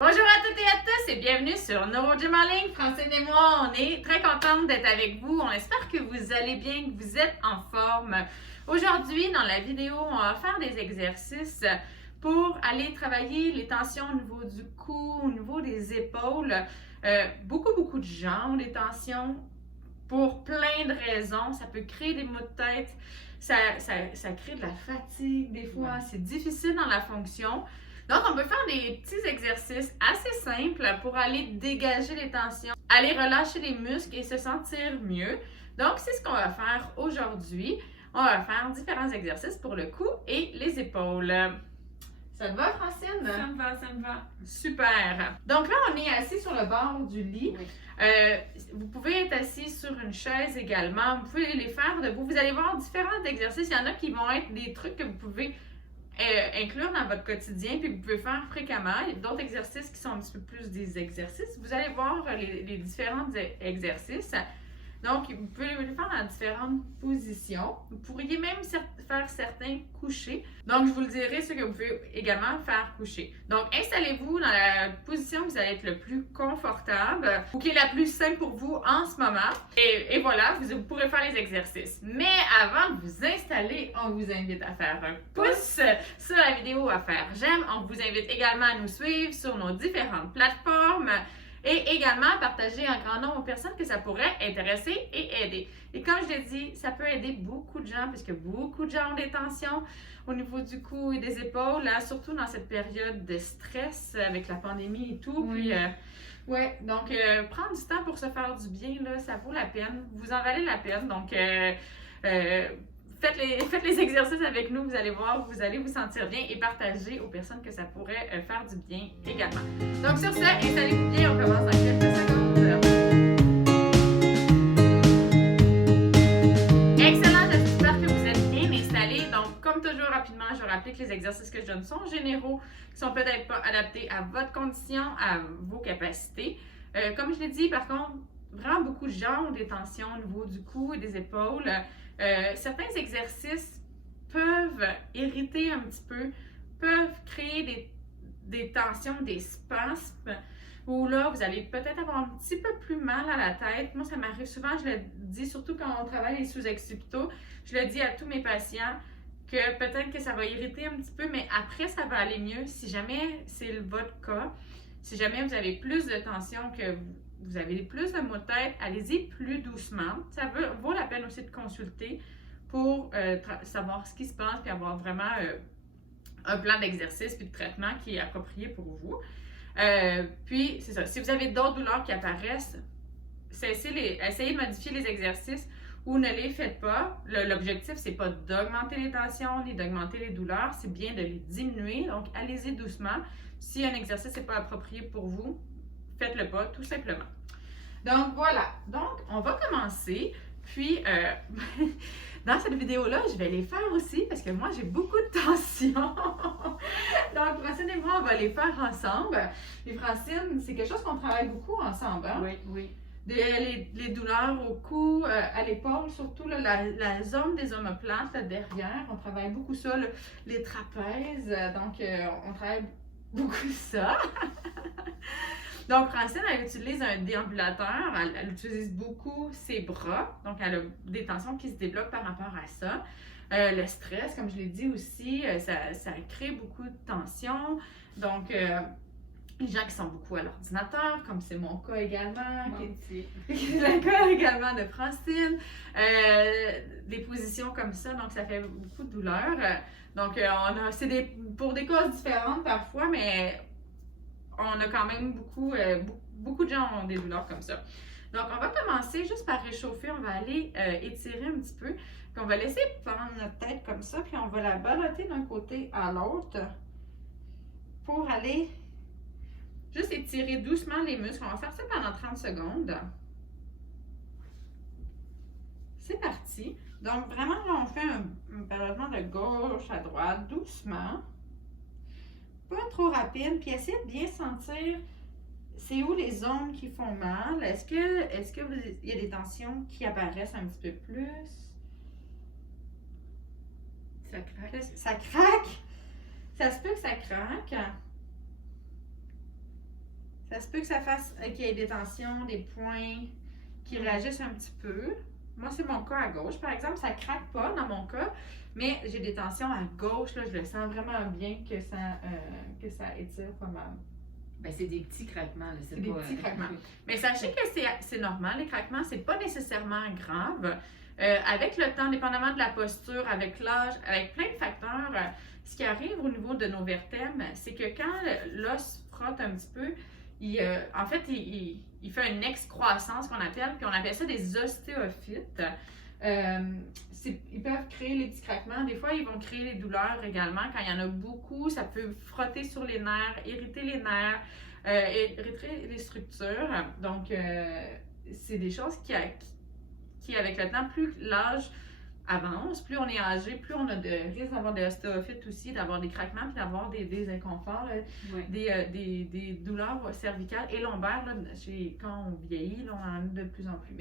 Bonjour à toutes et à tous et bienvenue sur NeuroGym en ligne. Francine et moi, on est très contente d'être avec vous. On espère que vous allez bien, que vous êtes en forme. Aujourd'hui, dans la vidéo, on va faire des exercices pour aller travailler les tensions au niveau du cou, au niveau des épaules. Beaucoup de gens ont des tensions pour plein de raisons. Ça peut créer des maux de tête, ça crée de la fatigue des fois, c'est difficile dans la fonction. Donc, on peut faire des petits exercices assez simples pour aller dégager les tensions, aller relâcher les muscles et se sentir mieux. Donc, c'est ce qu'on va faire aujourd'hui. On va faire différents exercices pour le cou et les épaules. Ça te va, Francine? Ça me va. Super! Donc là, on est assis sur le bord du lit. Oui. Vous pouvez être assis sur une chaise également. Vous pouvez les faire debout. Vous allez voir différents exercices. Il y en a qui vont être des trucs que vous pouvez inclure dans votre quotidien, puis vous pouvez faire fréquemment. Il y a d'autres exercices qui sont un petit peu plus des exercices. Vous allez voir les différents exercices. Donc, vous pouvez le faire dans différentes positions. Vous pourriez même faire certains couchés. Donc, je vous le dirai, ce que vous pouvez également faire coucher. Donc, installez-vous dans la position où vous allez être le plus confortable ou qui est la plus simple pour vous en ce moment. Et voilà, vous pourrez faire les exercices. Mais avant de vous installer, on vous invite à faire un pouce sur la vidéo, à faire j'aime. On vous invite également à nous suivre sur nos différentes plateformes. Et également à partager un grand nombre aux personnes que ça pourrait intéresser et aider. Et comme je l'ai dit, ça peut aider beaucoup de gens parce que beaucoup de gens ont des tensions au niveau du cou et des épaules, là, surtout dans cette période de stress avec la pandémie et tout. Oui. Puis, donc prendre du temps pour se faire du bien, là, ça vaut la peine. Vous en valez la peine. Donc, faites les exercices avec nous, vous allez voir, vous allez vous sentir bien et partager aux personnes que ça pourrait faire du bien également. Donc sur ce, installez-vous bien, on commence dans quelques secondes. Excellent, j'espère que vous êtes bien installés. Donc comme toujours rapidement, je vais rappeler que les exercices que je donne sont généraux, qui sont peut-être pas adaptés à votre condition, à vos capacités. Comme je l'ai dit, par contre, vraiment beaucoup de gens ont des tensions au niveau du cou et des épaules. Certains exercices peuvent irriter un petit peu, peuvent créer des tensions, des spasmes, où là, vous allez peut-être avoir un petit peu plus mal à la tête. Moi, ça m'arrive souvent, je le dis, surtout quand on travaille les sous-occipitaux, je le dis à tous mes patients, que peut-être que ça va irriter un petit peu, mais après, ça va aller mieux. Si jamais c'est votre cas, si jamais vous avez plus de tension que vous avez plus de maux de tête, allez-y plus doucement. Ça vaut la peine aussi de consulter pour savoir ce qui se passe et avoir vraiment un plan d'exercice puis de traitement qui est approprié pour vous. Puis, c'est ça. Si vous avez d'autres douleurs qui apparaissent, essayez de modifier les exercices ou ne les faites pas. L'objectif, c'est pas d'augmenter les tensions ni d'augmenter les douleurs, c'est bien de les diminuer. Donc, allez-y doucement. Si un exercice n'est pas approprié pour vous, faites-le pas, tout simplement. Donc, voilà. Donc, on va commencer. Puis, dans cette vidéo-là, je vais les faire aussi parce que moi, j'ai beaucoup de tensions. Donc, Francine et moi, on va les faire ensemble. Et Francine, c'est quelque chose qu'on travaille beaucoup ensemble. Hein? Oui. Les douleurs au cou, à l'épaule, surtout là, la zone des omoplates, là, derrière. On travaille beaucoup ça, les trapèzes. Donc, on travaille beaucoup ça. Donc, Francine, elle utilise un déambulateur. Elle utilise beaucoup ses bras. Donc, elle a des tensions qui se débloquent par rapport à ça. Le stress, comme je l'ai dit aussi, ça crée beaucoup de tensions. Donc, les gens qui sont beaucoup à l'ordinateur, comme c'est mon cas également, qui est le cas également de Francine, des positions comme ça, donc ça fait beaucoup de douleur. Donc, c'est pour des causes différentes parfois, mais on a quand même beaucoup de gens ont des douleurs comme ça. Donc, on va commencer juste par réchauffer. On va aller étirer un petit peu. Puis, on va laisser prendre notre tête comme ça. Puis, on va la ballotter d'un côté à l'autre pour aller juste étirer doucement les muscles. On va faire ça pendant 30 secondes. C'est parti. Donc, vraiment, là, on fait un ballottement de gauche à droite, doucement. Pas trop rapide, puis essayez de bien sentir c'est où les zones qui font mal. Est-ce que il y a des tensions qui apparaissent un petit peu plus? Ça craque. Ça craque? Ça se peut que ça craque. Ça se peut que ça fasse qu'il y ait des tensions, des points qui réagissent un petit peu. Moi, c'est mon cas à gauche, par exemple. Ça craque pas dans mon cas, mais j'ai des tensions à gauche. Là, je le sens vraiment bien que ça étire pas mal. Ben, c'est des petits craquements. Là. C'est des petits craquements. Mais sachez que c'est normal, les craquements, c'est pas nécessairement grave. Avec le temps, dépendamment de la posture, avec l'âge, avec plein de facteurs, ce qui arrive au niveau de nos vertèbres, c'est que quand l'os frotte un petit peu, en fait, il fait une excroissance qu'on appelle, puis on appelle ça des ostéophytes. Ils peuvent créer les petits craquements. Des fois, ils vont créer les douleurs également. Quand il y en a beaucoup, ça peut frotter sur les nerfs, irriter les nerfs, irriter les structures. Donc, c'est des choses qui, avec le temps, plus l'âge avance, plus on est âgé, plus on a de risque d'avoir des ostéophytes aussi, d'avoir des craquements, puis d'avoir des inconforts, des douleurs cervicales et lombaires. Là, quand on vieillit, là, on en a de plus en plus.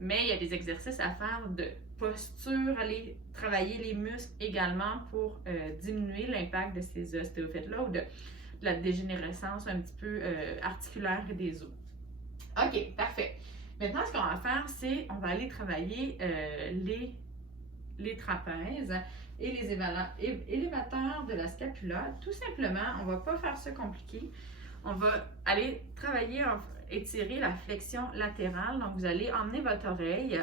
Mais il y a des exercices à faire de posture, aller travailler les muscles également pour diminuer l'impact de ces ostéophytes-là ou de la dégénérescence un petit peu articulaire des os. OK, parfait. Maintenant, ce qu'on va faire, c'est on va aller travailler les trapèzes et les élévateurs de la scapula. Tout simplement, on ne va pas faire ça compliqué. On va aller travailler, étirer la flexion latérale. Donc, vous allez emmener votre oreille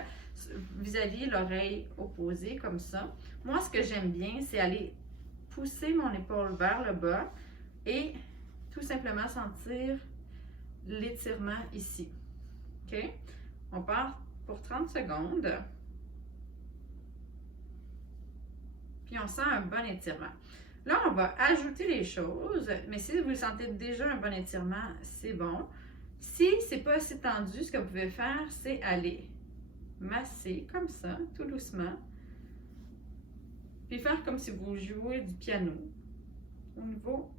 vis-à-vis l'oreille opposée, comme ça. Moi, ce que j'aime bien, c'est aller pousser mon épaule vers le bas et tout simplement sentir l'étirement ici. OK? On part pour 30 secondes. Puis on sent un bon étirement. Là, on va ajouter les choses, mais si vous sentez déjà un bon étirement, c'est bon. Si c'est pas assez tendu, ce que vous pouvez faire, c'est aller masser comme ça, tout doucement. Puis faire comme si vous jouez du piano au niveau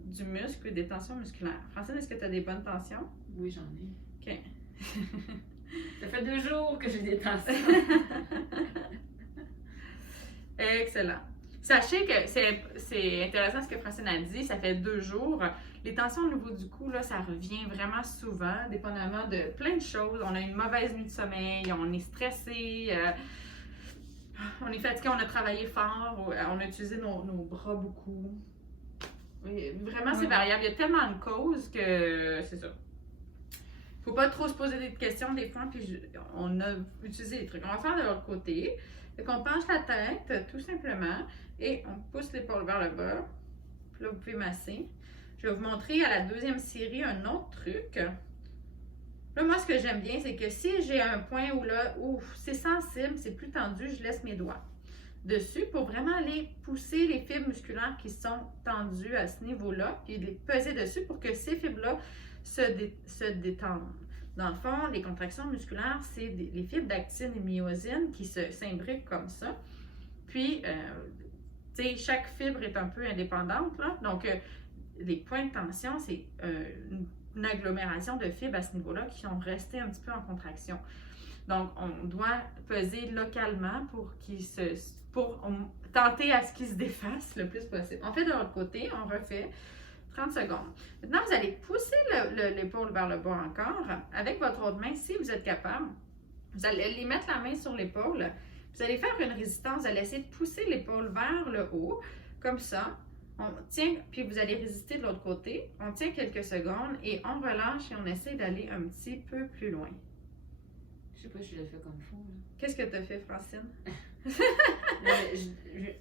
du muscle et des tensions musculaires. Francine, est-ce que tu as des bonnes tensions? Oui, j'en ai. OK. Ça fait 2 jours que j'ai des tensions. Excellent. Sachez que c'est intéressant ce que Francine a dit, ça fait 2 jours. Les tensions au niveau du cou, là, ça revient vraiment souvent, dépendamment de plein de choses. On a une mauvaise nuit de sommeil, on est stressé, on est fatigué, on a travaillé fort, on a utilisé nos bras beaucoup. Vraiment, c'est variable. Il y a tellement de causes que c'est ça. Faut pas trop se poser des questions des fois, puis on a utilisé des trucs. On va faire de l'autre côté. Donc, on penche la tête, tout simplement, et on pousse l'épaule vers le bas. Puis là, vous pouvez masser. Je vais vous montrer à la deuxième série un autre truc. Là, moi, ce que j'aime bien, c'est que si j'ai un point où c'est sensible, c'est plus tendu, je laisse mes doigts dessus pour vraiment aller pousser les fibres musculaires qui sont tendues à ce niveau-là, puis les peser dessus pour que ces fibres-là se détendent. Dans le fond, les contractions musculaires, c'est les fibres d'actine et myosine qui s'imbriquent comme ça. Puis, tu sais, chaque fibre est un peu indépendante, là. Donc, les points de tension, c'est une agglomération de fibres à ce niveau-là qui sont restées un petit peu en contraction. Donc, on doit peser localement pour tenter à ce qu'ils se défassent le plus possible. On fait de l'autre côté, on refait 30 secondes. Maintenant, vous allez pousser l'épaule vers le bas encore avec votre autre main, si vous êtes capable. Vous allez aller mettre la main sur l'épaule. Vous allez faire une résistance. Vous allez essayer de pousser l'épaule vers le haut, comme ça. On tient, puis vous allez résister de l'autre côté. On tient quelques secondes et on relâche et on essaie d'aller un petit peu plus loin. Je sais pas si je le fais comme il faut. Qu'est-ce que tu as fait, Francine?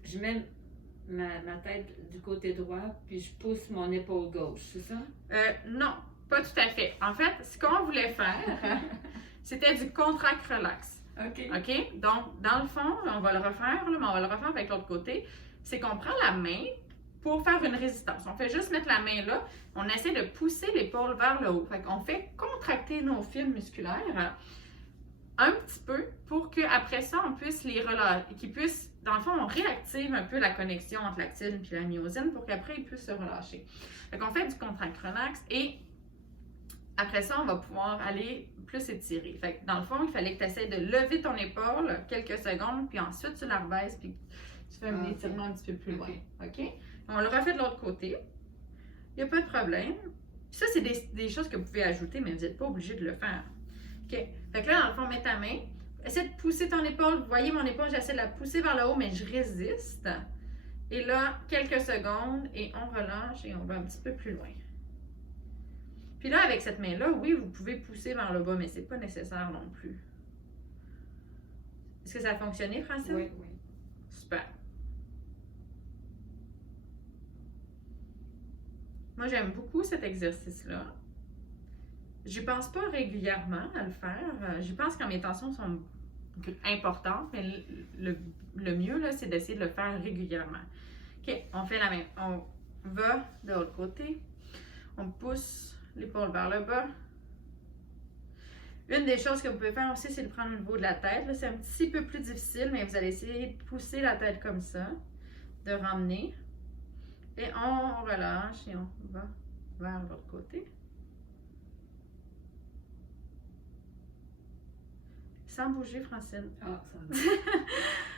Je mets ma tête du côté droit, puis je pousse mon épaule gauche, c'est ça? Non, pas tout à fait. En fait, ce qu'on voulait faire, c'était du contract-relax. OK. OK? Donc, dans le fond, on va le refaire, là, mais on va le refaire avec l'autre côté. C'est qu'on prend la main pour faire une résistance. On fait juste mettre la main là. On essaie de pousser l'épaule vers le haut. Fait qu'on fait contracter nos fibres musculaires un petit peu pour qu'après ça, on puisse les relâcher. Dans le fond, on réactive un peu la connexion entre l'actine et la myosine pour qu'après, ils puissent se relâcher. Fait qu'on fait du contract-relax et après ça, on va pouvoir aller plus étirer. Fait que dans le fond, il fallait que tu essaies de lever ton épaule quelques secondes, puis ensuite tu la rebaisses, puis tu fais un étirement un petit peu plus loin. OK? On le refait de l'autre côté. Il n'y a pas de problème. Ça, c'est des choses que vous pouvez ajouter, mais vous n'êtes pas obligé de le faire. OK? Fait que là, dans le fond, mets ta main. Essaie de pousser ton épaule. Vous voyez mon épaule, j'essaie de la pousser vers le haut, mais je résiste. Et là, quelques secondes, et on relâche et on va un petit peu plus loin. Puis là, avec cette main-là, oui, vous pouvez pousser vers le bas, mais c'est pas nécessaire non plus. Est-ce que ça a fonctionné, Francine? Oui, oui. Super. Moi, j'aime beaucoup cet exercice-là. Je ne pense pas régulièrement à le faire. Je pense quand mes tensions sont importantes, mais le mieux, là, c'est d'essayer de le faire régulièrement. OK, on fait la même. On va de l'autre côté. On pousse l'épaule vers le bas. Une des choses que vous pouvez faire aussi, c'est de prendre au niveau de la tête. C'est un petit peu plus difficile, mais vous allez essayer de pousser la tête comme ça, de ramener. Et on relâche et on va vers l'autre côté. Sans bouger, Francine. Ah, ça va.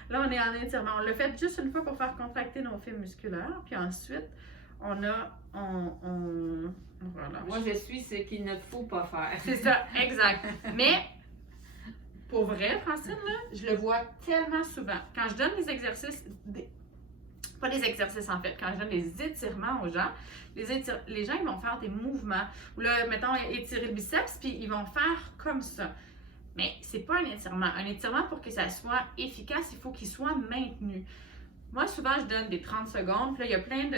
Là, on est en étirement. On l'a fait juste une fois pour faire contracter nos fibres musculaires. Puis ensuite, on relâche. Moi, je suis ce qu'il ne faut pas faire. C'est ça, exact. Mais, pour vrai, Francine, là, je le vois tellement souvent. Quand je donne des exercices, pas des exercices en fait, quand je donne des étirements aux gens, les gens, ils vont faire des mouvements. Ou là, mettons, étirer le biceps, puis ils vont faire comme ça. Mais c'est pas un étirement. Un étirement, pour que ça soit efficace, il faut qu'il soit maintenu. Moi, souvent, je donne des 30 secondes. Puis là, il y a plein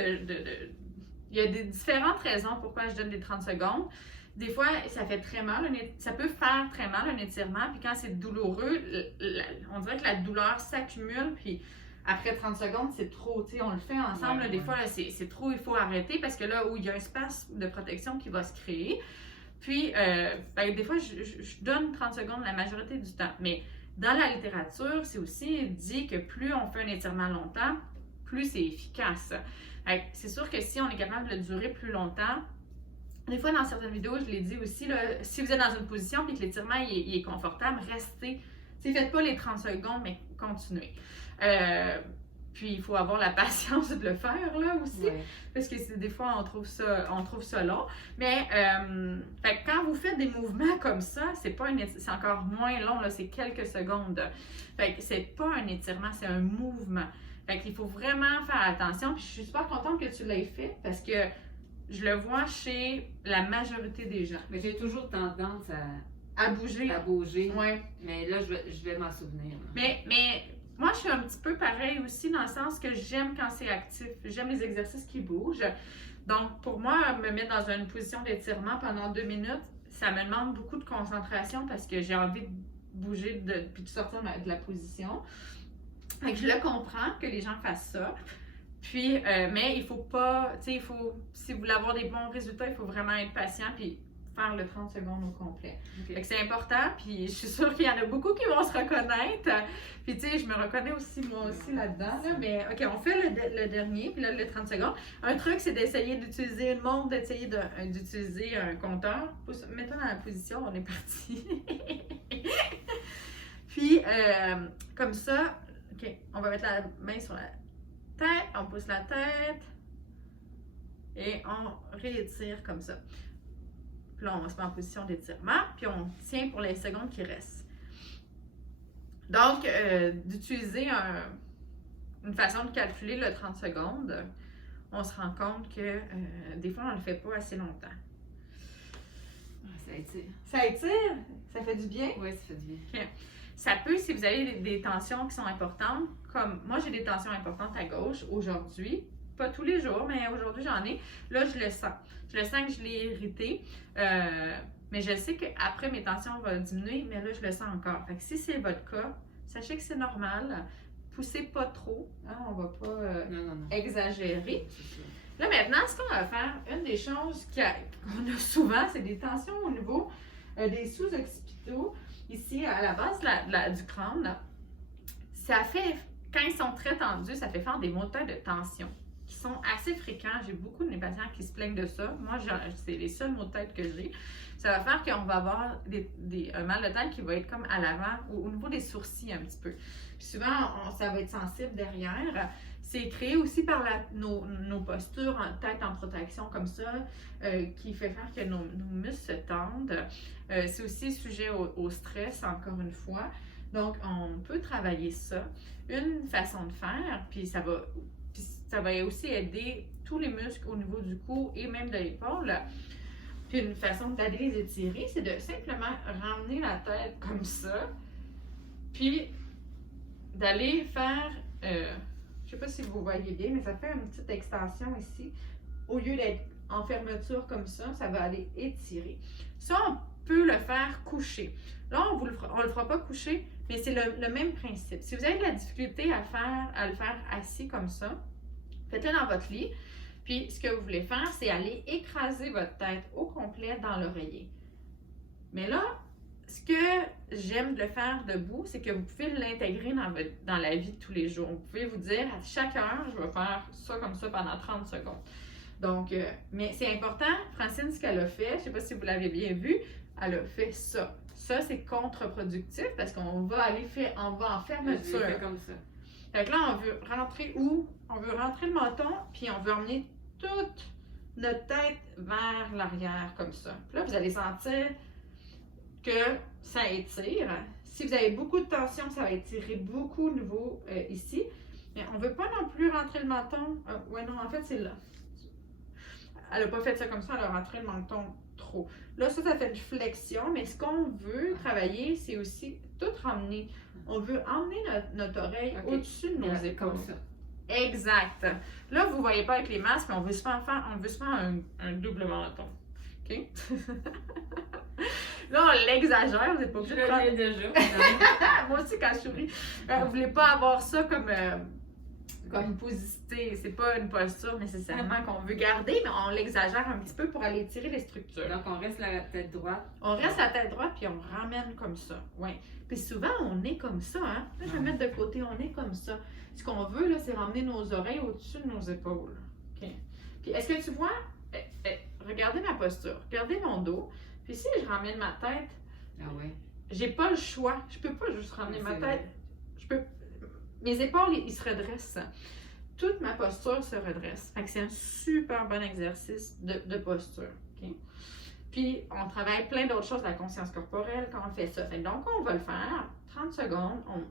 il y a des différentes raisons pourquoi je donne des 30 secondes. Des fois, ça fait très mal. Ça peut faire très mal, un étirement. Puis quand c'est douloureux, on dirait que la douleur s'accumule. Puis après 30 secondes, c'est trop. Tu sais, on le fait ensemble. Là, des fois, c'est trop. Il faut arrêter parce que là où il y a un espace de protection qui va se créer. Puis, des fois, je donne 30 secondes la majorité du temps. Mais dans la littérature, c'est aussi dit que plus on fait un étirement longtemps, plus c'est efficace. C'est sûr que si on est capable de le durer plus longtemps, des fois dans certaines vidéos, je l'ai dit aussi, là, si vous êtes dans une position et que l'étirement il est confortable, restez. Faites pas les 30 secondes, mais continuez. Puis il faut avoir la patience de le faire là aussi, parce que des fois on trouve ça long. Mais quand vous faites des mouvements comme ça, c'est encore moins long, là, c'est quelques secondes. Fait que c'est pas un étirement, c'est un mouvement. Fait qu'il faut vraiment faire attention. Puis je suis super contente que tu l'aies fait parce que je le vois chez la majorité des gens. Mais j'ai toujours tendance à bouger. À bouger. Ouais. Mais là, je vais m'en souvenir. Mais moi, je suis un petit peu pareil aussi dans le sens que j'aime quand c'est actif. J'aime les exercices qui bougent. Donc, pour moi, me mettre dans une position d'étirement pendant 2 minutes, ça me demande beaucoup de concentration parce que j'ai envie de bouger puis de sortir de la position. Fait que je le comprends que les gens fassent ça. Puis, mais il faut pas, tu sais, si vous voulez avoir des bons résultats, il faut vraiment être patient puis faire le 30 secondes au complet. Okay. Fait que c'est important, puis je suis sûre qu'il y en a beaucoup qui vont se reconnaître. Puis tu sais, je me reconnais aussi moi aussi là-dedans. Là, mais OK, on fait le dernier, puis là, le 30 secondes. Un truc, c'est d'essayer d'utiliser une montre, d'essayer d'utiliser un compteur. Mettons dans la position, on est parti. Puis, comme ça, OK, on va mettre la main sur la tête, on pousse la tête et on réétire comme ça. Puis là, on se met en position d'étirement, puis on tient pour les secondes qui restent. Donc, d'utiliser une façon de calculer le 30 secondes, on se rend compte que des fois, on ne le fait pas assez longtemps. Ça étire. Ça étire? Ça fait du bien? Oui, ça fait du bien. Okay. Ça peut, si vous avez des tensions qui sont importantes, comme moi, j'ai des tensions importantes à gauche aujourd'hui. Pas tous les jours, mais aujourd'hui, j'en ai. Là, je le sens. Je le sens que je l'ai irrité. Mais je sais qu'après, mes tensions vont diminuer, mais là, je le sens encore. Fait que si c'est votre cas, sachez que c'est normal. Poussez pas trop. Hein, on va pas exagérer. Là, maintenant, ce qu'on va faire, une des choses qu'on a souvent, c'est des tensions au niveau des sous-occipitaux. Ici, à la base du crâne, là, ça fait, quand ils sont très tendus, ça fait faire des maux de tête de tension qui sont assez fréquents. J'ai beaucoup de mes patients qui se plaignent de ça. Moi, c'est les seuls maux de tête que j'ai. Ça va faire qu'on va avoir un mal de tête qui va être comme à l'avant, au niveau des sourcils un petit peu. Puis souvent, ça va être sensible derrière. C'est créé aussi par nos postures en tête en protection comme ça, qui fait faire que nos muscles se tendent. C'est aussi sujet au stress, encore une fois. Donc, on peut travailler ça. Une façon de faire, puis ça va aussi aider tous les muscles au niveau du cou et même de l'épaule. Puis une façon d'aller les étirer, c'est de simplement ramener la tête comme ça, puis d'aller faire, je sais pas si vous voyez bien, mais ça fait une petite extension ici. Au lieu d'être en fermeture comme ça va aller étirer. Ça, on peut le faire coucher. Là, on le fera pas coucher, mais c'est le même principe. Si vous avez de la difficulté à le faire assis comme ça, faites-le dans votre lit. Puis, ce que vous voulez faire, c'est aller écraser votre tête au complet dans l'oreiller. Mais là, ce que j'aime de le faire debout, c'est que vous pouvez l'intégrer dans la vie de tous les jours. Vous pouvez vous dire, à chaque heure, je vais faire ça comme ça pendant 30 secondes. Donc, mais c'est important, Francine, ce qu'elle a fait, je ne sais pas si vous l'avez bien vu, elle a fait ça. Ça, c'est contre-productif parce qu'on va en fermeture. Je l'ai fait comme ça. Fait que là, on veut rentrer où? On veut rentrer le menton, puis on veut emmener toute notre tête vers l'arrière comme ça. Puis là, vous allez sentir que ça étire. Si vous avez beaucoup de tension, ça va étirer beaucoup au niveau ici. Mais on ne veut pas non plus rentrer le menton. Ouais, non, en fait, c'est là. Elle n'a pas fait ça comme ça, elle a rentré le menton trop. Là, ça fait une flexion, mais ce qu'on veut travailler, c'est aussi tout ramener. On veut emmener notre oreille au-dessus de nos épaules. Comme ça. Exact. Là, vous ne voyez pas avec les masques, mais on veut se faire un double menton. OK? Là, on l'exagère, vous n'êtes pas obligé de prendre... déjà. Moi aussi, quand je souris, vous ne voulez pas avoir ça comme posité. C'est pas une posture nécessairement qu'on veut garder, mais on l'exagère un petit peu pour aller tirer les structures. Donc, on reste la tête droite. On reste la tête droite, puis on ramène comme ça. Oui. Puis souvent, on est comme ça. Hein? Là, je vais mettre de côté, on est comme ça. Ce qu'on veut, là, c'est ramener nos oreilles au-dessus de nos épaules. OK? Puis est-ce que tu vois? Regardez ma posture. Regardez mon dos. Puis si je ramène ma tête, j'ai pas le choix. Je peux pas juste ramener ma tête. Mes épaules, ils se redressent. Toute ma posture se redresse. Fait que c'est un super bon exercice de posture. Okay? Puis, on travaille plein d'autres choses de la conscience corporelle quand on fait ça. Fait que donc, on va le faire. 30 secondes. On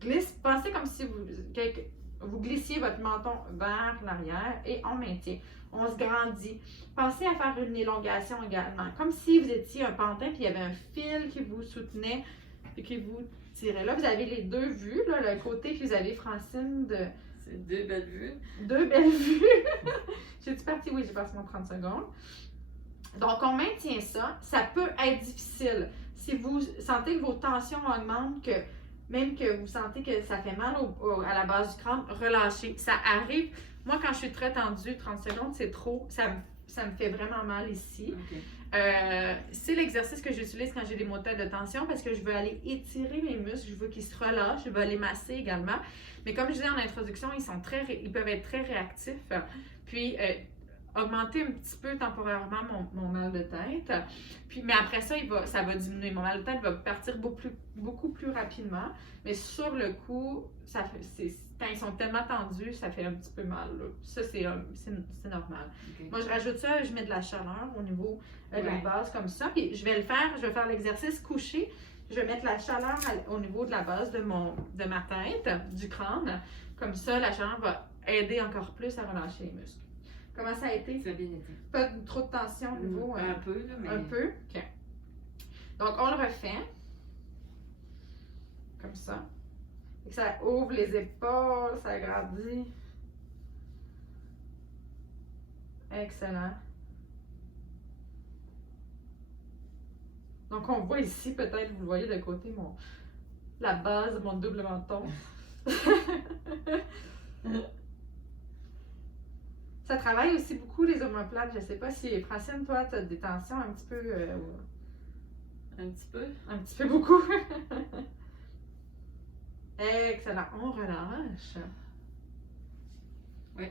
glisse. Pensez comme si vous glissiez votre menton vers l'arrière et on maintient. On se grandit. Pensez à faire une élongation également. Comme si vous étiez un pantin puis il y avait un fil qui vous soutenait et qui vous tirait. Là, vous avez les deux vues. Là, le côté, puis vous avez Francine de... C'est deux belles vues. Deux belles vues. J'ai-tu parti? Oui, j'ai passé mon 30 secondes. Donc, on maintient ça. Ça peut être difficile. Si vous sentez que vos tensions augmentent, même que vous sentez que ça fait mal à la base du crâne, relâchez. Ça arrive. Moi, quand je suis très tendue, 30 secondes, c'est trop. Ça me fait vraiment mal ici. Okay. C'est l'exercice que j'utilise quand j'ai des maux de tête de tension parce que je veux aller étirer mes muscles, je veux qu'ils se relâchent, je veux les masser également. Mais comme je disais en introduction, ils peuvent être très réactifs. Puis, augmenter un petit peu temporairement mon mal de tête. Puis, mais après ça, ça va diminuer. Mon mal de tête va partir beaucoup plus rapidement. Mais sur le coup, quand ils sont tellement tendus, ça fait un petit peu mal. Là. Ça, c'est normal. Okay. Moi, je rajoute ça, je mets de la chaleur au niveau de la base comme ça. Puis je vais faire l'exercice couché. Je vais mettre la chaleur au niveau de la base de ma tête, du crâne. Comme ça, la chaleur va aider encore plus à relâcher les muscles. Comment ça a été? Ça a bien été. Pas trop de tension au niveau? Un peu, là, mais... Un peu? OK. Donc, on le refait. Comme ça. Et que ça ouvre les épaules, ça agrandit. Excellent. Donc, on voit ici, peut-être, vous le voyez de côté, la base de mon double menton. Ça travaille aussi beaucoup les omoplates. Je ne sais pas si, Francine, toi, tu as des tensions un petit peu... Un petit peu? Un petit peu beaucoup. Excellent. On relâche. Oui.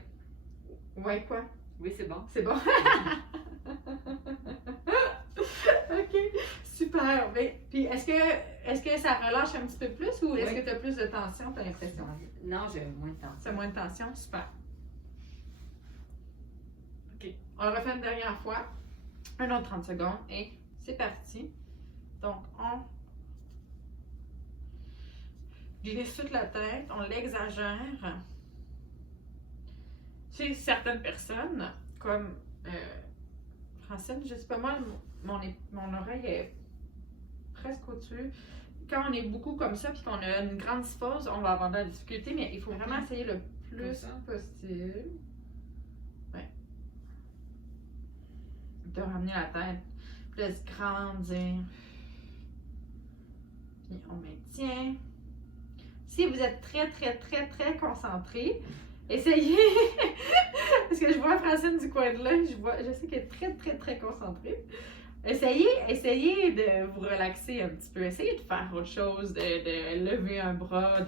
Oui, quoi? Oui, c'est bon. C'est bon. OK. Super. Mais, puis, est-ce que est-ce que ça relâche un petit peu plus ou est-ce Oui. que tu as plus de tension, tu as l'impression? Non, j'ai moins de temps. C'est moins de tension, super. OK. On le refait une dernière fois. Un autre 30 secondes et c'est parti. Donc, on glisse toute la tête, on l'exagère. Chez certaines personnes, comme Francine, je sais pas moi, mon oreille est presque au-dessus. Quand on est beaucoup comme ça puis qu'on a une grande syphose, on va avoir de la difficulté, mais il faut vraiment essayer le plus possible. Ouais. De ramener la tête, puis de se grandir. Puis on maintient. Si vous êtes très concentré, essayez, parce que je vois Francine du coin de l'œil, je sais qu'elle est très concentrée. Essayez de vous relaxer un petit peu. Essayez de faire autre chose, de lever un bras,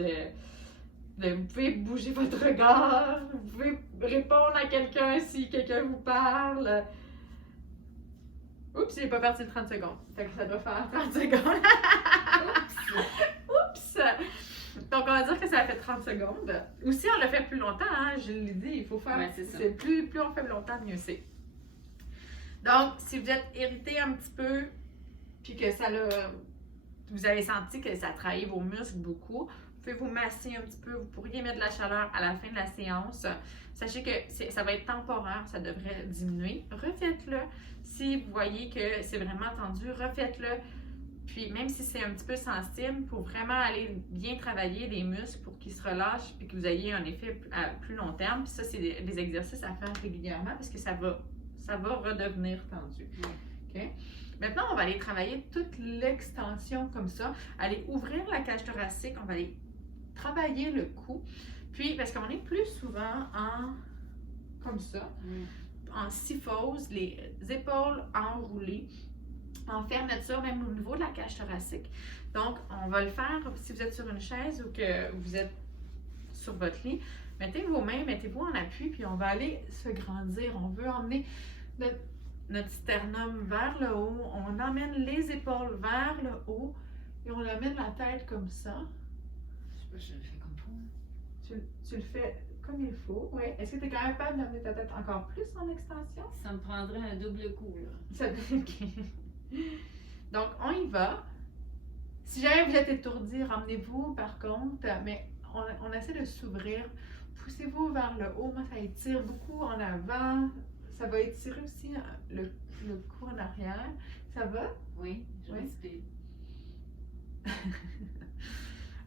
vous pouvez bouger votre regard, vous pouvez répondre à quelqu'un si quelqu'un vous parle. Oups, j'ai pas parti de 30 secondes. Fait que ça doit faire 30 secondes. Oups! Donc, on va dire que ça a fait 30 secondes. Ou si on le fait plus longtemps, hein, je l'ai dit, il faut faire. Ouais, c'est ça. Plus on fait longtemps, mieux c'est. Donc, si vous êtes irrité un petit peu, puis que vous avez senti que ça trahit vos muscles beaucoup, vous pouvez vous masser un petit peu. Vous pourriez mettre de la chaleur à la fin de la séance. Sachez que ça va être temporaire, ça devrait diminuer. Refaites-le. Si vous voyez que c'est vraiment tendu, refaites-le. Puis même si c'est un petit peu sensible, pour vraiment aller bien travailler les muscles pour qu'ils se relâchent et que vous ayez un effet à plus long terme. Puis ça, c'est des exercices à faire régulièrement parce que ça va redevenir tendu. Okay? Maintenant, on va aller travailler toute l'extension comme ça. Aller ouvrir la cage thoracique, on va aller travailler le cou. Puis, parce qu'on est plus souvent comme ça, en syphose, les épaules enroulées. En fermeture, même au niveau de la cage thoracique. Donc, on va le faire si vous êtes sur une chaise ou que vous êtes sur votre lit. Mettez vos mains, mettez-vous en appui, puis on va aller se grandir. On veut emmener notre sternum vers le haut. On emmène les épaules vers le haut et on amène la tête comme ça. Je sais pas, je le fais comme ça. Tu le fais comme il faut. Oui. Est-ce que tu es capable d'amener ta tête encore plus en extension? Ça me prendrait un double coup, là. Donc, on y va. Si jamais vous êtes étourdi, ramenez-vous par contre, mais on essaie de s'ouvrir. Poussez-vous vers le haut. Moi, ça étire beaucoup en avant. Ça va étirer aussi le cou en arrière. Ça va? Oui, je respire.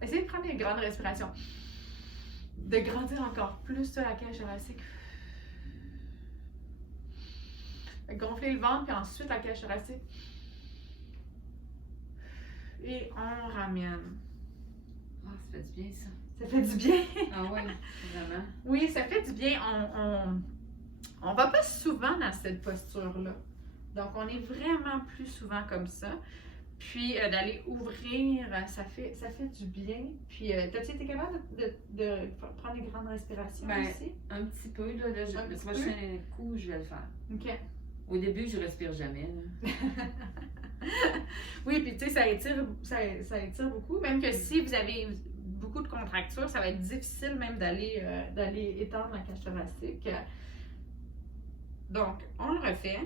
Essayez de prendre une grande respiration. De grandir encore plus la cage thoracique. Gonfler le ventre, puis ensuite la cage thoracique. Et on ramène. Ah, ça fait du bien, ça. Ça fait du bien. Ah oui, vraiment. Oui, ça fait du bien. On va pas souvent dans cette posture-là. Donc, on est vraiment plus souvent comme ça. Puis, d'aller ouvrir, ça fait du bien. Puis, t'as-tu été capable de prendre une grande respiration aussi? Un petit peu, là. Le prochain coup, je vais le faire. OK. Au début, je respire jamais, là. Oui, puis tu sais, ça étire beaucoup. Même que si vous avez beaucoup de contractures, ça va être difficile même d'aller étendre la cage thoracique. Donc, on le refait.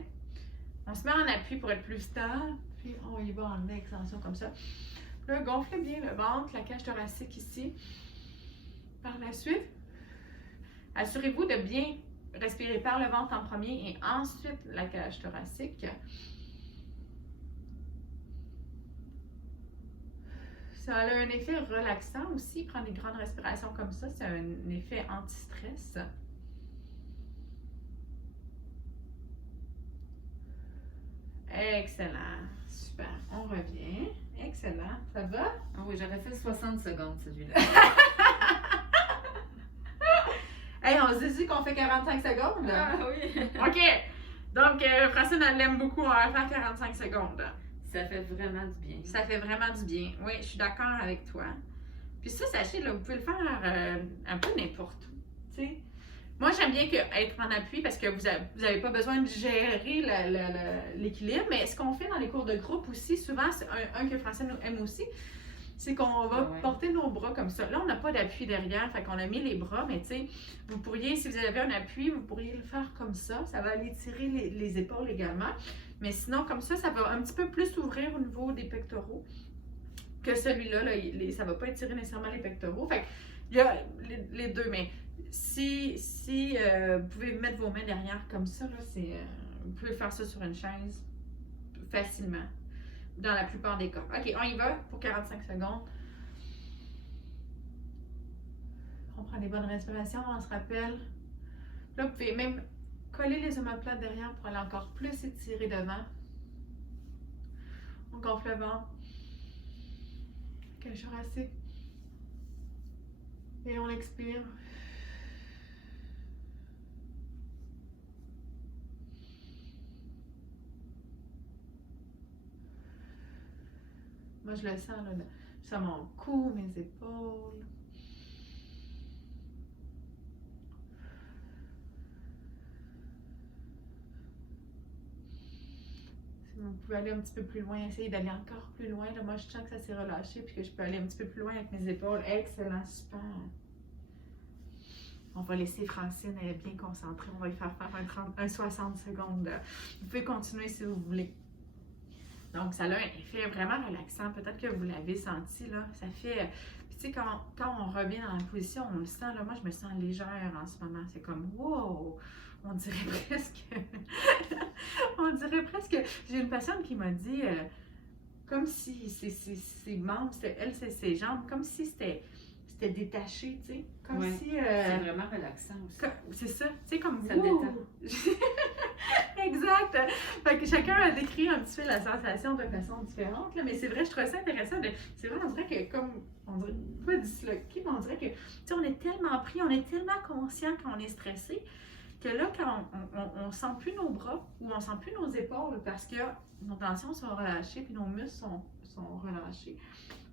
On se met en appui pour être plus stable. Puis, on y va en extension comme ça. Puis là, gonflez bien le ventre, la cage thoracique ici. Par la suite, assurez-vous de bien respirer par le ventre en premier et ensuite la cage thoracique. Ça a un effet relaxant aussi, prendre des grandes respirations comme ça, c'est un effet anti-stress. Excellent, super, on revient, excellent, ça va? Ah oui, j'aurais fait 60 secondes, celui-là. Hey, on se dit qu'on fait 45 secondes? Ah oui! OK, donc Francine, elle l'aime beaucoup, on va faire 45 secondes. Ça fait vraiment du bien. Ça fait vraiment du bien. Oui, je suis d'accord avec toi. Puis ça, sachez, là, vous pouvez le faire un peu n'importe où. Tu sais, Moi, j'aime bien être en appui parce que vous avez pas besoin de gérer l'équilibre, mais ce qu'on fait dans les cours de groupe aussi, souvent, c'est un que Francine aime aussi, c'est qu'on va porter nos bras comme ça. Là, on n'a pas d'appui derrière, fait qu'on a mis les bras, mais tu sais, vous pourriez, si vous avez un appui, vous pourriez le faire comme ça. Ça va aller tirer les épaules également. Mais sinon, comme ça va un petit peu plus s'ouvrir au niveau des pectoraux que celui-là. Là, ça ne va pas étirer nécessairement les pectoraux. Fait il y a les deux, mais si vous pouvez mettre vos mains derrière comme ça, là, vous pouvez faire ça sur une chaise facilement. Dans la plupart des cas. OK, on y va pour 45 secondes. On prend des bonnes respirations, on se rappelle. Là, vous pouvez même coller les omoplates derrière pour aller encore plus étirer devant. On gonfle le ventre. Cage thoracique. Et on expire. Moi, je le sens, là, sur mon cou, mes épaules. Si vous pouvez aller un petit peu plus loin, essayez d'aller encore plus loin. Là, moi, je sens que ça s'est relâché puis que je peux aller un petit peu plus loin avec mes épaules. Excellent, super. On va laisser Francine, elle est bien concentrée. On va lui faire un 60 secondes. Vous pouvez continuer si vous voulez. Donc, ça a un effet vraiment relaxant. Peut-être que vous l'avez senti, là. Ça fait... Puis, tu sais, quand on revient dans la position, on le sent, là. Moi, je me sens légère en ce moment. C'est comme, wow! On dirait presque... on dirait presque... J'ai une patiente qui m'a dit, comme si ses membres, ses jambes, comme si c'était détaché, tu sais. Comme si... c'est vraiment relaxant aussi. C'est ça. Tu sais, comme... Ça détend. Exact! Fait que chacun a décrit un petit peu la sensation de façon différente, là, mais c'est vrai, je trouvais ça intéressant. C'est vrai, on dirait que comme, on dirait pas disloqué, mais on dirait que, tu sais, on est tellement pris, on est tellement conscient quand on est stressé, que là, quand on sent plus nos bras ou on sent plus nos épaules parce que nos tensions sont relâchées puis nos muscles sont relâchés.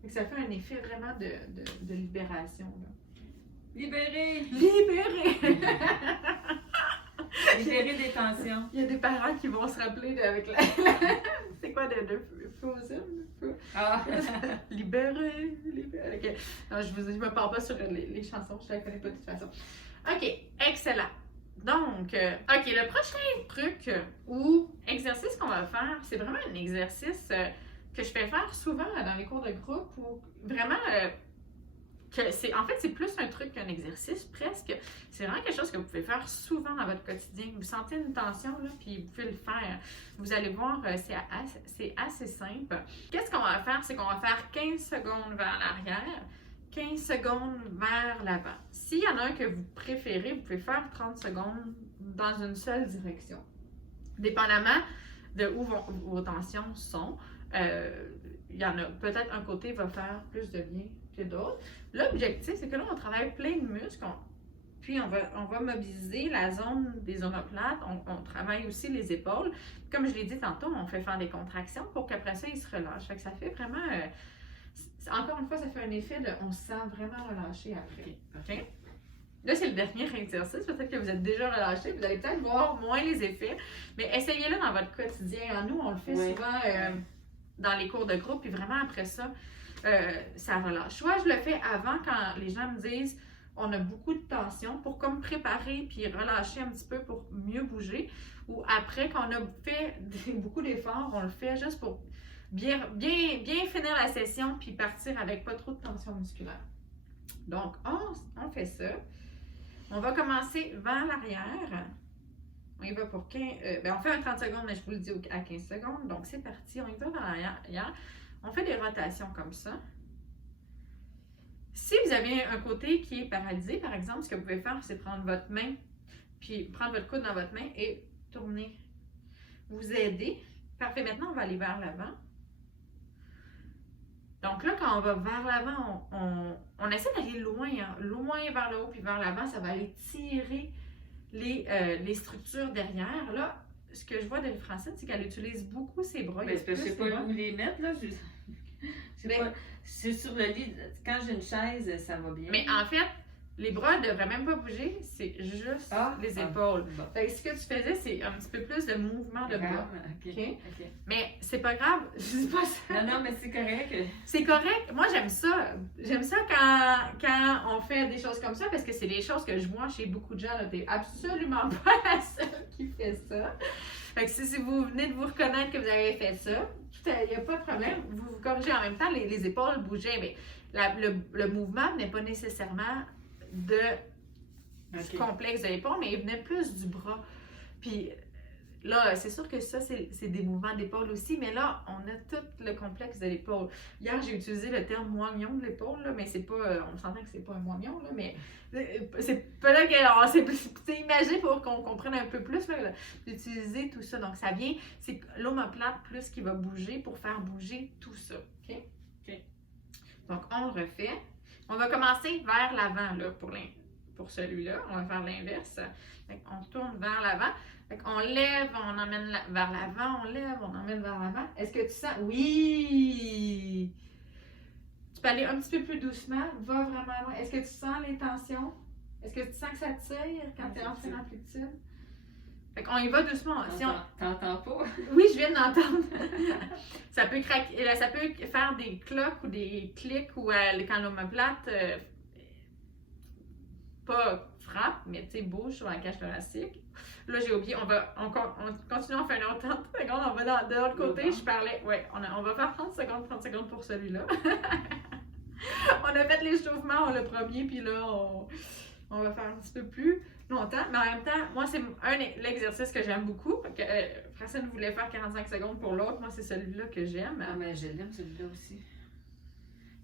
Fait que ça fait un effet vraiment de libération, là. Libérer! Libérer! Libérer des tensions. Il y a des parents qui vont se rappeler avec la c'est quoi de Frozen? Ah! Libérer. Okay. Non, je me parle pas sur les chansons, je ne la connais pas de toute façon. OK, excellent. Donc, OK, le prochain truc ou exercice qu'on va faire, c'est vraiment un exercice que je fais faire souvent dans les cours de groupe ou vraiment... en fait, c'est plus un truc qu'un exercice, presque. C'est vraiment quelque chose que vous pouvez faire souvent dans votre quotidien. Vous sentez une tension, là, puis vous pouvez le faire. Vous allez voir, c'est assez simple. Qu'est-ce qu'on va faire? C'est qu'on va faire 15 secondes vers l'arrière, 15 secondes vers l'avant. S'il y en a un que vous préférez, vous pouvez faire 30 secondes dans une seule direction. Dépendamment de où vos tensions sont, il y en a peut-être un côté va faire plus de bien que d'autres. L'objectif, c'est que là, on travaille plein de muscles, puis on va mobiliser la zone des omoplates, on travaille aussi les épaules. Comme je l'ai dit tantôt, on fait faire des contractions pour qu'après ça, ils se relâchent. Fait que ça fait vraiment, encore une fois, ça fait un effet de, on se sent vraiment relâché après. Okay? Là, c'est le dernier exercice. Peut-être que vous êtes déjà relâché, vous allez peut-être voir moins les effets, mais essayez-le dans votre quotidien. Nous, on le fait souvent dans les cours de groupe, puis vraiment après ça, ça relâche. Soit je le fais avant quand les gens me disent on a beaucoup de tension pour comme préparer puis relâcher un petit peu pour mieux bouger, ou après quand on a fait beaucoup d'efforts, on le fait juste pour bien finir la session puis partir avec pas trop de tension musculaire. Donc on fait ça. On va commencer vers l'arrière. On y va pour 15, on fait un 30 secondes, mais je vous le dis à 15 secondes. Donc c'est parti, on y va vers l'arrière. On fait des rotations comme ça. Si vous avez un côté qui est paralysé, par exemple, ce que vous pouvez faire, c'est prendre votre main, puis prendre votre coude dans votre main et tourner. Vous aider. Parfait, maintenant on va aller vers l'avant. Donc là, quand on va vers l'avant, on essaie d'aller loin, loin vers le haut puis vers l'avant, ça va aller tirer les structures derrière. Là, ce que je vois de Francine, c'est qu'elle utilise beaucoup ses bras. Mais je ne sais pas où les mettre, là. C'est sur le lit. Quand j'ai une chaise, ça va bien. Mais en fait, Les bras ne devraient même pas bouger, c'est juste les épaules. Bon. Fait que ce que tu faisais, c'est un petit peu plus de mouvement de bras. OK. Mais c'est pas grave, je dis pas ça. Non, mais c'est correct. C'est correct. Moi, j'aime ça. J'aime ça quand on fait des choses comme ça parce que c'est des choses que je vois chez beaucoup de gens. T'es absolument pas la seule qui fait ça. Fait que si vous venez de vous reconnaître que vous avez fait ça, il n'y a pas de problème. Vous vous corrigez en même temps, les épaules bougeaient, mais le mouvement n'est pas nécessairement du complexe de l'épaule, mais il venait plus du bras. Puis là, c'est sûr que ça, c'est des mouvements d'épaule aussi, mais là, on a tout le complexe de l'épaule. Hier, j'ai utilisé le terme moignon de l'épaule, là, mais c'est pas, on s'entend que c'est pas un moignon, là, mais c'est peut-être que c'est imagé pour qu'on comprenne un peu plus là, d'utiliser tout ça. Donc, ça vient, c'est l'omoplate plus qui va bouger pour faire bouger tout ça. OK? Donc, on le refait. On va commencer vers l'avant là, pour celui-là. On va faire l'inverse. On tourne vers l'avant. On lève, on emmène vers l'avant, on lève, on emmène vers l'avant. Est-ce que tu sens? Oui! Tu peux aller un petit peu plus doucement, va vraiment loin. Est-ce que tu sens les tensions? Est-ce que tu sens que ça tire quand tu es en amplitude? Fait qu'on y va doucement. T'entends pas? Oui, je viens d'entendre. Ça peut craquer, ça peut faire des cloques ou des clics ou quand l'omoplate pas frappe, mais tu sais, bouge sur la cage thoracique. Là, j'ai oublié, on continue, on fait un autre 30 secondes, on va de l'autre côté, je parlais, on va faire 30 secondes pour celui-là. On a fait l'échauffement, le premier, puis là, on va faire un petit peu plus longtemps, mais en même temps, moi, c'est l'exercice que j'aime beaucoup. Francine voulait faire 45 secondes pour l'autre, moi, c'est celui-là que j'aime. Ah, mais je l'aime, celui-là aussi.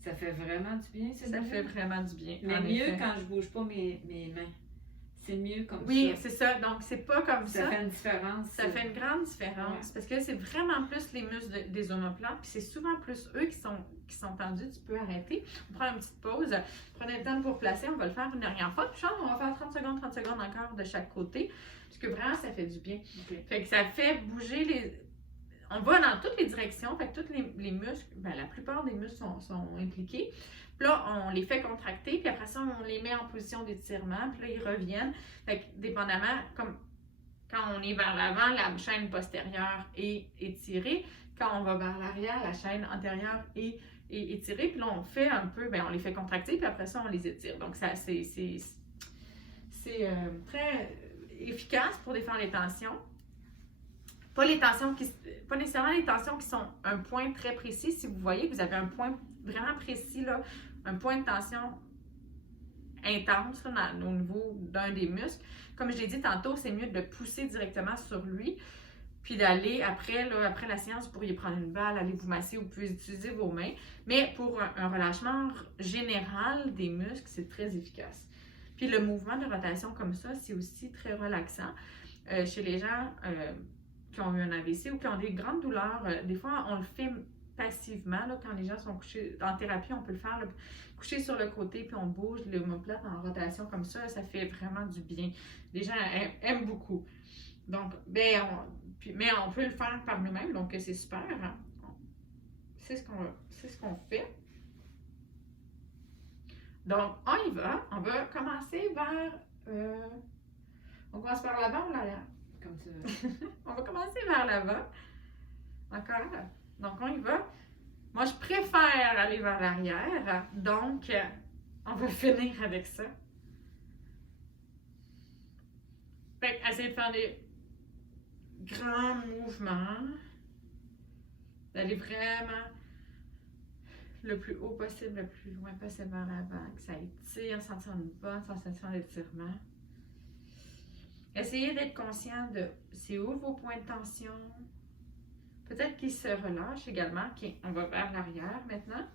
Ça fait vraiment du bien, celui-là. Ça fait vraiment du bien. Mais mieux quand je bouge pas mes mains. C'est mieux comme ça. Oui, c'est ça. Donc, c'est pas comme ça. Ça fait une différence. Ça fait une grande différence. Parce que c'est vraiment plus les muscles des omoplates. Puis c'est souvent plus eux qui sont tendus. Tu peux arrêter. On prend une petite pause. Prenez le temps pour placer. On va le faire une dernière fois. Puis on va faire 30 secondes encore de chaque côté. Parce que vraiment, ça fait du bien. Fait que ça fait bouger on va dans toutes les directions. Fait que tous les muscles, la plupart des muscles sont impliqués. Puis là, on les fait contracter, puis après ça, on les met en position d'étirement, puis là, ils reviennent. Fait que, dépendamment, comme quand on est vers l'avant, la chaîne postérieure est étirée. Quand on va vers l'arrière, la chaîne antérieure est étirée. Puis là, on fait un peu, on les fait contracter, puis après ça, on les étire. Donc, ça, c'est très efficace pour défendre les tensions. Pas nécessairement les tensions qui sont un point très précis. Si vous voyez que vous avez un point vraiment précis, là, un point de tension intense là, au niveau d'un des muscles. Comme je l'ai dit tantôt, c'est mieux de pousser directement sur lui, puis d'aller après la séance, vous pourriez prendre une balle, aller vous masser, vous pouvez utiliser vos mains. Mais pour un relâchement général des muscles, c'est très efficace. Puis le mouvement de rotation comme ça, c'est aussi très relaxant. Chez les gens qui ont eu un AVC ou qui ont des grandes douleurs, des fois, on le fait passivement, là, quand les gens sont couchés en thérapie, on peut le faire, là, coucher sur le côté, puis on bouge l'omoplate en rotation comme ça fait vraiment du bien. Les gens aiment beaucoup. Donc, mais on peut le faire par nous-mêmes, donc c'est super. Hein? C'est ce qu'on fait. Donc, on y va. On va commencer on commence par l'avant ou l'arrière? Comme tu veux. On va commencer vers l'avant. Encore. Donc, on y va. Moi, je préfère aller vers l'arrière. Donc, on va finir avec ça. Fait que, essayez de faire des grands mouvements. D'aller vraiment le plus haut possible, le plus loin possible vers l'avant. Que ça étire, sentir une bonne sensation d'étirement. Essayez d'être conscient de c'est où vos points de tension. Peut-être qu'ils se relâchent également. OK, on va vers l'arrière maintenant.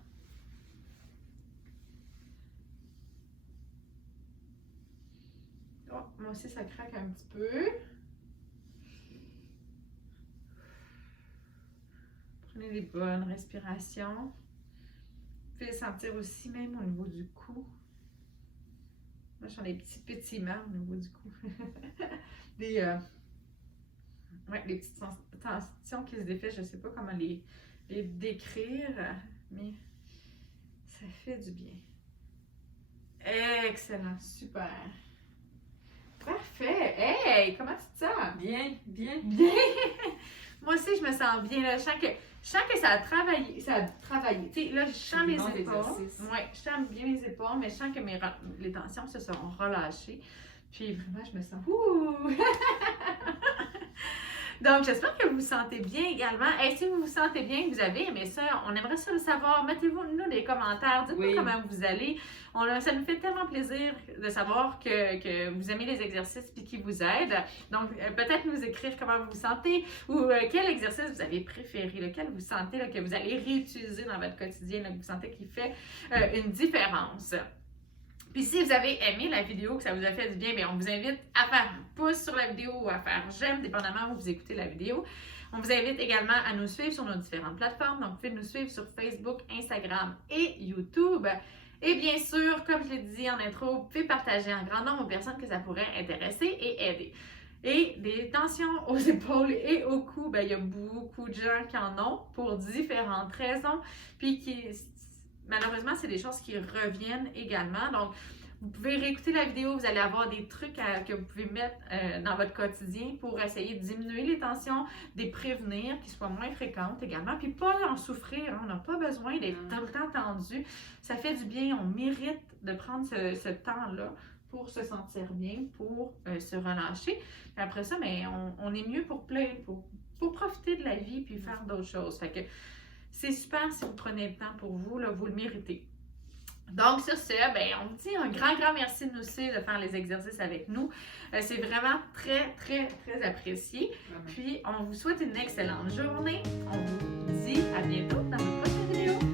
Oh, moi aussi, ça craque un petit peu. Prenez des bonnes respirations. Vous pouvez sentir aussi même au niveau du cou. Moi, j'en ai des petits pétillements au niveau du cou. des petites tensions qui se défait. Je ne sais pas comment les décrire, mais ça fait du bien. Excellent, super. Parfait. Hey, comment tu te sens? Bien, bien. Bien. Moi aussi, je me sens bien. Là. Je sens que ça a travaillé. Ça a travaillé. Tu sais, là, je sens mes Bon épaules. exercice. Oui, je sens bien mes épaules, mais je sens que les tensions se sont relâchées. Puis vraiment, je me sens. Ouh! Donc, j'espère que vous vous sentez bien également. Et si vous vous sentez bien, que vous avez aimé ça, on aimerait ça le savoir. Mettez-nous des commentaires. Dites-nous comment vous allez. Ça nous fait tellement plaisir de savoir que vous aimez les exercices et qu'ils vous aident. Donc, peut-être nous écrire comment vous vous sentez ou quel exercice vous avez préféré, lequel vous sentez que vous allez réutiliser dans votre quotidien, que vous sentez qui fait une différence. Puis si vous avez aimé la vidéo, que ça vous a fait du bien, bien on vous invite à faire un pouce sur la vidéo ou à faire j'aime, dépendamment où vous écoutez la vidéo. On vous invite également à nous suivre sur nos différentes plateformes. Donc, vous pouvez nous suivre sur Facebook, Instagram et YouTube. Et bien sûr, comme je l'ai dit en intro, vous pouvez partager en grand nombre aux personnes que ça pourrait intéresser et aider. Et des tensions aux épaules et au cou, bien, il y a beaucoup de gens qui en ont pour différentes raisons. Puis qui... Malheureusement, c'est des choses qui reviennent également. Donc, vous pouvez réécouter la vidéo, vous allez avoir des trucs que vous pouvez mettre dans votre quotidien pour essayer de diminuer les tensions, de les prévenir, qu'ils soient moins fréquentes également, puis pas en souffrir. Hein. On n'a pas besoin d'être tout le temps tendu. Ça fait du bien, on mérite de prendre ce temps-là pour se sentir bien, pour se relâcher. Puis après ça, mais on est mieux pour profiter de la vie puis faire d'autres choses. Fait que c'est super si vous prenez le temps pour vous, là, vous le méritez. Donc, sur ce, ben, on vous dit un grand merci de nous suivre, de faire les exercices avec nous. C'est vraiment très apprécié. Puis, on vous souhaite une excellente journée. On vous dit à bientôt dans notre prochaine vidéo.